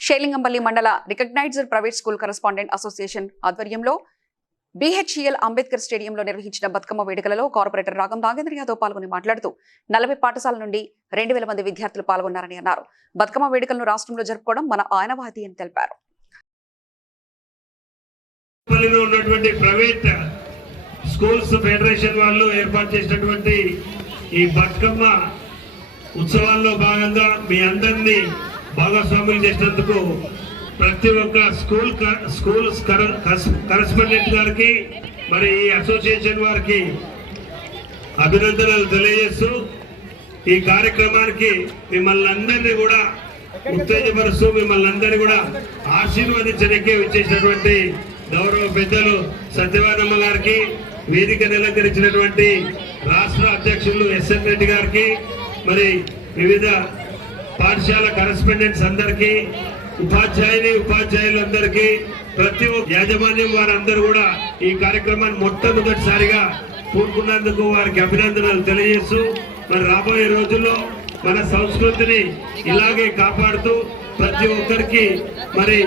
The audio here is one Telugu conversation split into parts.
షేలింగంపల్లి మండల recognised private school correspondent association ఆధ్వర్యంలో బీహెచ్ఈఎల్ అంబేద్కర్ స్టేడియంలో నిర్వహించిన బతుకమ్మ వేడుకలలో కార్పొరేటర్ రాగం నాగేంద్ర యాదవ్ పాల్గొని మాట్లాడుతూ 40 పాఠశాలల నుండి 2000 మంది విద్యార్థులు పాల్గొన్నారని అన్నారు. బతుకమ్మ వేడుకలను రాష్ట్రంలో జరుపుకోవడం మన ఆనవాయితీ అని తెలిపారు. ప్రైవేట్ స్కూల్స్ ఫెడరేషన్ వాళ్ళు ఏర్పాటు చేసినటువంటి ఈ బతుకమ్మ ఉత్సవాల్లో భాగంగా మీ అందరినీ భాగస్వాములు చేసినందుకు ప్రతి ఒక్క స్కూల్ కరెస్పాండెంట్ గారికి మరి ఈ అసోసియేషన్ వారికి అభినందనలు తెలియజేస్తూ ఈ కార్యక్రమానికి మిమ్మల్ని అందరినీ కూడా ఉత్తేజపరుస్తూ మిమ్మల్ని అందరినీ కూడా ఆశీర్వదించడానికి వచ్చేసినటువంటి గౌరవ పెద్దలు సత్యవానమ్మ గారికి, వేదికను అలంకరించినటువంటి రాష్ట్ర అధ్యక్షులు ఎస్ఎన్ రెడ్డి గారికి, మరి వివిధ పాఠశాల కరెస్పాండెంట్స్ అందరికీ, ఉపాధ్యాయులందరికీ, ప్రతి ఒక్క యాజమాన్యం వారందరూ కూడా ఈ కార్యక్రమాన్ని మొట్టమొదటిసారిగా పూనుకున్నందుకు వారికి అభినందనలు తెలియజేస్తూ మరి రాబోయే రోజుల్లో మన సంస్కృతిని ఇలాగే కాపాడుతూ ప్రతి ఒక్కరికి మరి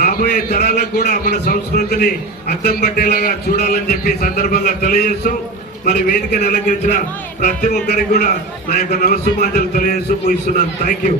రాబోయే తరాలకు కూడా మన సంస్కృతిని అర్థం పట్టేలాగా చూడాలని చెప్పి సందర్భంగా తెలియజేస్తూ మరి వేదికను అలంకరించిన ప్రతి ఒక్కరికి కూడా నా యొక్క నమస్సుమాంజలు తెలియజేస్తూ ముగిస్తున్నాను. Thank you.